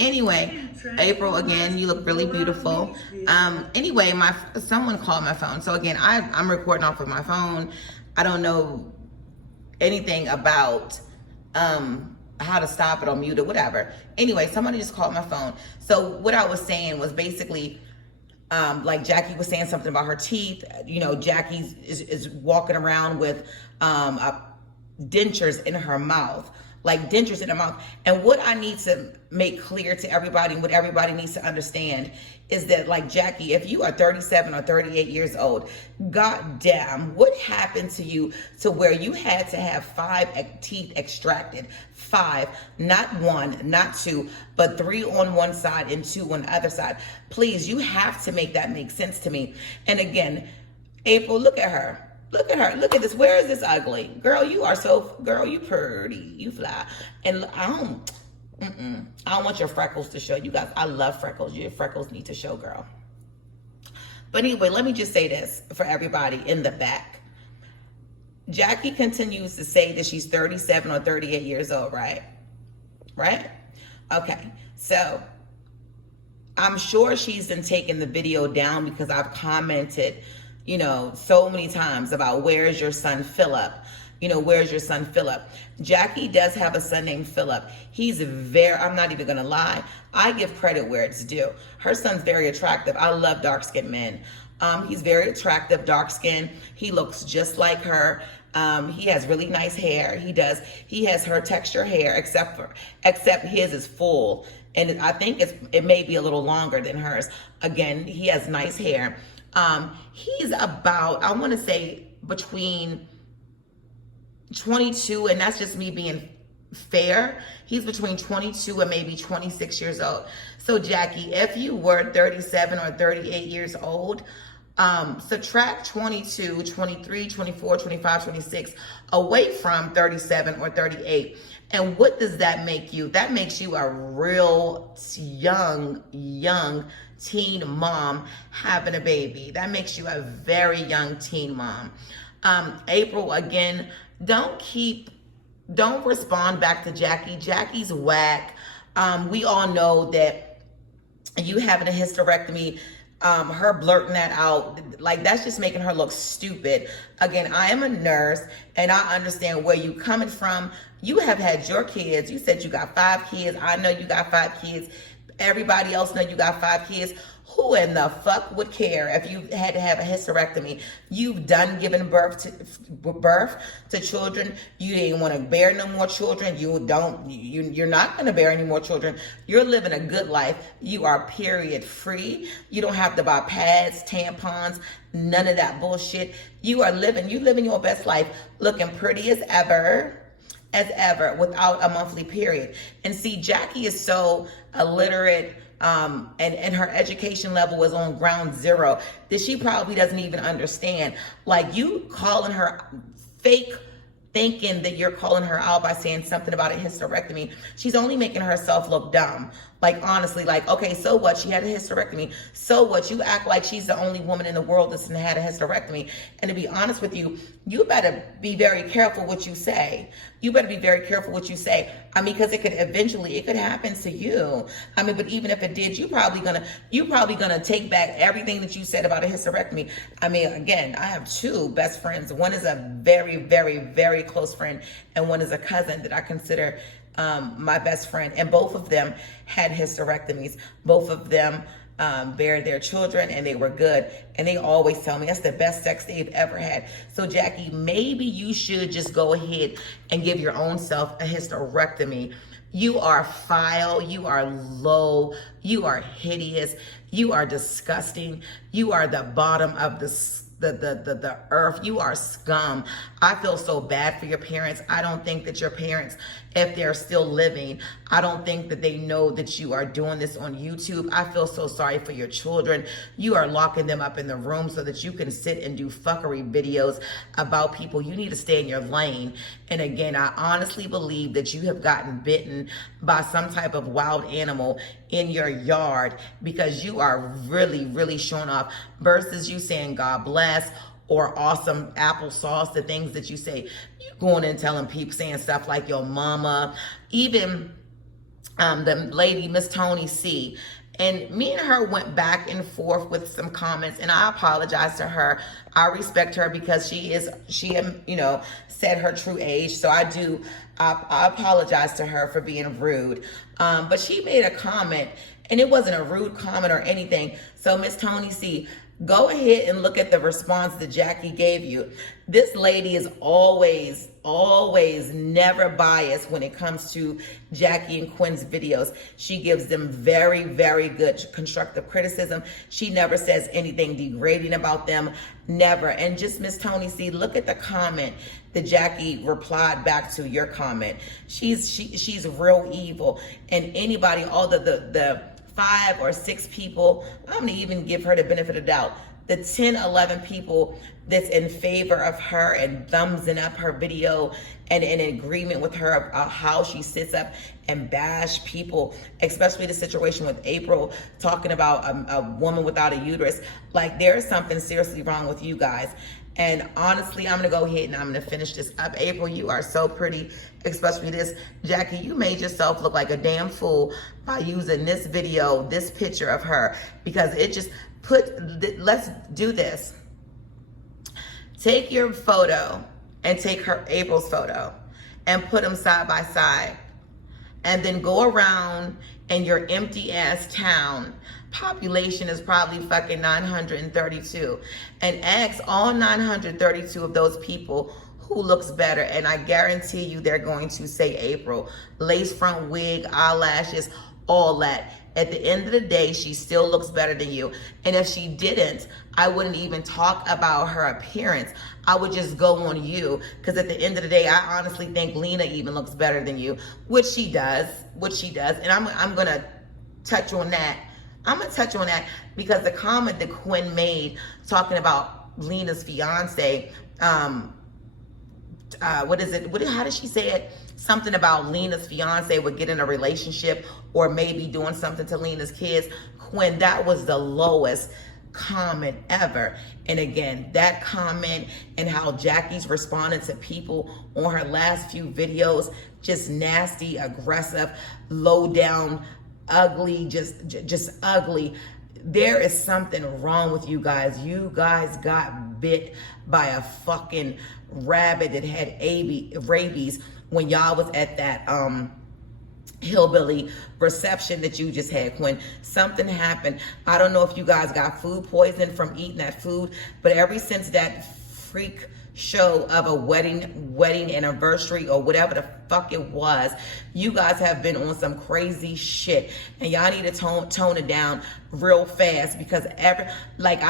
Anyway, April, again, you look really beautiful. Anyway, someone called my phone. So again, I'm recording off of my phone. I don't know anything about how to stop it or mute it, whatever. Anyway, somebody just called my phone. So what I was saying was basically, like Jackie was saying something about her teeth. You know, Jackie is walking around with dentures in her mouth. Like dentures in her mouth. And what I need to make clear to everybody, and what everybody needs to understand, is that, like, Jackie, if you are 37 or 38 years old, goddamn, what happened to you to where you had to have 5 teeth extracted? 5, not 1, not 2, but 3 on one side and 2 on the other side. Please, you have to make that make sense to me. And again, April, look at her. Look at her. Look at this. Where is this ugly? Girl, you are girl, you pretty. You fly. And I don't want your freckles to show. You guys, I love freckles. Your freckles need to show, girl. But anyway, let me just say this for everybody in the back. Jackie continues to say that she's 37 or 38 years old, right? Right? Okay. So I'm sure she's been taking the video down because I've commented, you know, so many times about where's your son Philip? You know, where's your son Philip? Jackie does have a son named Philip. He's I'm not even gonna lie, I give credit where it's due. Her son's very attractive. I love dark-skinned men. He's very attractive, dark-skinned. He looks just like her. He has really nice hair. He has her texture hair, except his is full. And I think it may be a little longer than hers. Again, he has nice hair. He's about, I want to say, between 22, and that's just me being fair. He's between 22 and maybe 26 years old. So Jackie, if you were 37 or 38 years old, subtract 22, 23, 24, 25, 26 away from 37 or 38. And what does that make you? That makes you a real young teen mom having a baby. That makes you a very young teen mom. April, again, don't respond back to Jackie. Jackie's whack. We all know that you having a hysterectomy, her blurting that out, like, that's just making her look stupid. Again, I am a nurse and I understand where you coming from. You have had your kids. You said you got 5 kids. I know you got 5 kids. Everybody else know you got 5 kids. Who in the fuck would care if you had to have a hysterectomy? You've done giving birth to children. You didn't want to bear no more children. You're not going to bear any more children. You're living a good life. You are period free. You don't have to buy pads, tampons, none of that bullshit. You living your best life, looking pretty as ever, without a monthly period. And see, Jackie is so illiterate, and her education level is on ground zero that she probably doesn't even understand. Like, you calling her fake, thinking that you're calling her out by saying something about a hysterectomy. She's only making herself look dumb. Like, honestly, like, okay, so what? She had a hysterectomy. So what? You act like she's the only woman in the world that's had a hysterectomy. And to be honest with you, you better be very careful what you say. You better be very careful what you say. I mean, because it could happen to you. I mean, but even if it did, you probably gonna take back everything that you said about a hysterectomy. I mean, again, I have 2 best friends. One is a very, very, very close friend, and one is a cousin that I consider my best friend, and both of them had hysterectomies. Both of them buried their children, and they were good. And they always tell me that's the best sex they've ever had. So Jackie, maybe you should just go ahead and give your own self a hysterectomy. You are foul, you are low, you are hideous, you are disgusting, you are the bottom of the earth. You are scum. I feel so bad for your parents. I don't think that your parents, if they're still living, I don't think that they know that you are doing this on YouTube. I feel so sorry for your children. You are locking them up in the room so that you can sit and do fuckery videos about people. You need to stay in your lane. And again, I honestly believe that you have gotten bitten by some type of wild animal in your yard, because you are really, really showing off, versus you saying God bless, or awesome applesauce, the things that you say, you going and telling people, saying stuff like your mama, even the lady, Miss Tony C. And me and her went back and forth with some comments, and I apologize to her. I respect her because she you know, said her true age. So I apologize to her for being rude. But she made a comment, and it wasn't a rude comment or anything. So Miss Tony C, go ahead and look at the response that Jackie gave you. This lady is always never biased when it comes to Jackie and Quinn's videos. She gives them very, very good constructive criticism. She never says anything degrading about them, never. And just Miss Tony C, look at the comment that Jackie replied back to your comment. She's real evil. And anybody, all the 5 or 6 people, I'm gonna even give her the benefit of the doubt, the 10, 11 people that's in favor of her and thumbsing up her video and in agreement with her of how she sits up and bash people, especially the situation with April talking about a woman without a uterus. Like, there's something seriously wrong with you guys. And honestly, I'm gonna go ahead and I'm gonna finish this up. April, you are so pretty, especially this. Jackie, you made yourself look like a damn fool by using this video, this picture of her, because it just let's do this. Take your photo and take April's photo and put them side by side. And then go around in your empty ass town. Population is probably fucking 932. And ask all 932 of those people who looks better. And I guarantee you they're going to say April. Lace front wig, eyelashes, all that. At the end of the day, she still looks better than you. And if she didn't, I wouldn't even talk about her appearance. I would just go on you. Because at the end of the day, I honestly think Lena even looks better than you. Which she does. And I'm going to touch on that. I'm going to touch on that because the comment that Quinn made talking about Lena's fiance, what is it? How did she say it? Something about Lena's fiance would get in a relationship or maybe doing something to Lena's kids. Quinn, that was the lowest comment ever. And again, that comment and how Jackie's responded to people on her last few videos, just nasty, aggressive, low down, ugly, just ugly. There is something wrong with you guys. You guys got bit by a fucking rabbit that had rabies when y'all was at that hillbilly reception that you just had, Quinn. Something happened. I don't know if you guys got food poisoning from eating that food, but ever since that freak show of a wedding anniversary or whatever the fuck it was, you guys have been on some crazy shit, and y'all need to tone it down real fast, because I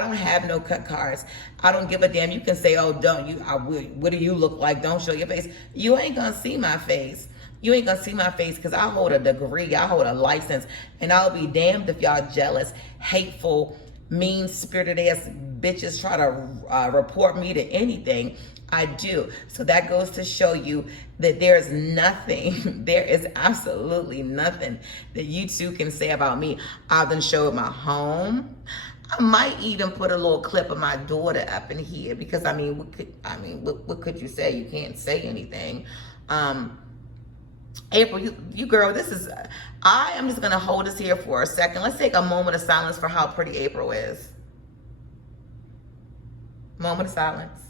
don't have no cut cards. I don't give a damn. You can say, oh, what do you look like? Don't show your face. You ain't gonna see my face. You ain't gonna see my face because I hold a degree, I hold a license, and I'll be damned if y'all jealous, hateful, mean-spirited ass bitches try to report me to anything I do. So that goes to show you that there's nothing, there is absolutely nothing that you two can say about me. I've done showed my home. I might even put a little clip of my daughter up in here because what could you say? You can't say anything. April, you girl, I am just gonna hold this here for a second. Let's take a moment of silence for how pretty April is. Moment of silence.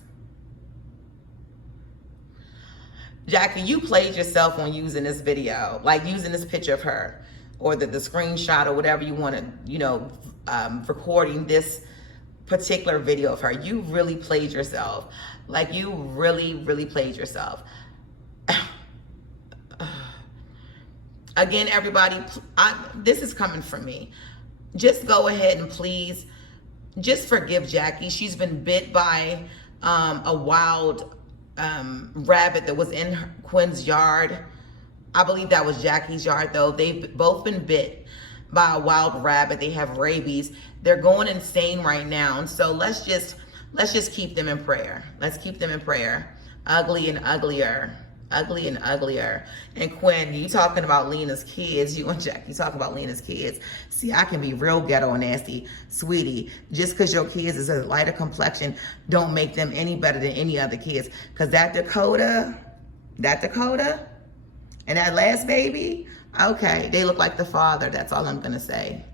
Jackie, you played yourself on using this video, like using this picture of her, or the screenshot or whatever you want to, recording this particular video of her. You really played yourself. Like, you really, really played yourself. Again, everybody, this is coming from me. Just go ahead and please, just forgive Jackie. She's been bit by a wild rabbit that was in Quinn's yard. I believe that was Jackie's yard, though. They've both been bit by a wild rabbit. They have rabies. They're going insane right now. And so let's just keep them in prayer. Let's keep them in prayer. Ugly and uglier. ugly and uglier. And Quinn, you talking about Lena's kids, you and Jack, you talking about Lena's kids. See, I can be real ghetto and nasty. Sweetie, just because your kids is a lighter complexion, don't make them any better than any other kids. Because that Dakota, and that last baby, okay, they look like the father. That's all I'm going to say.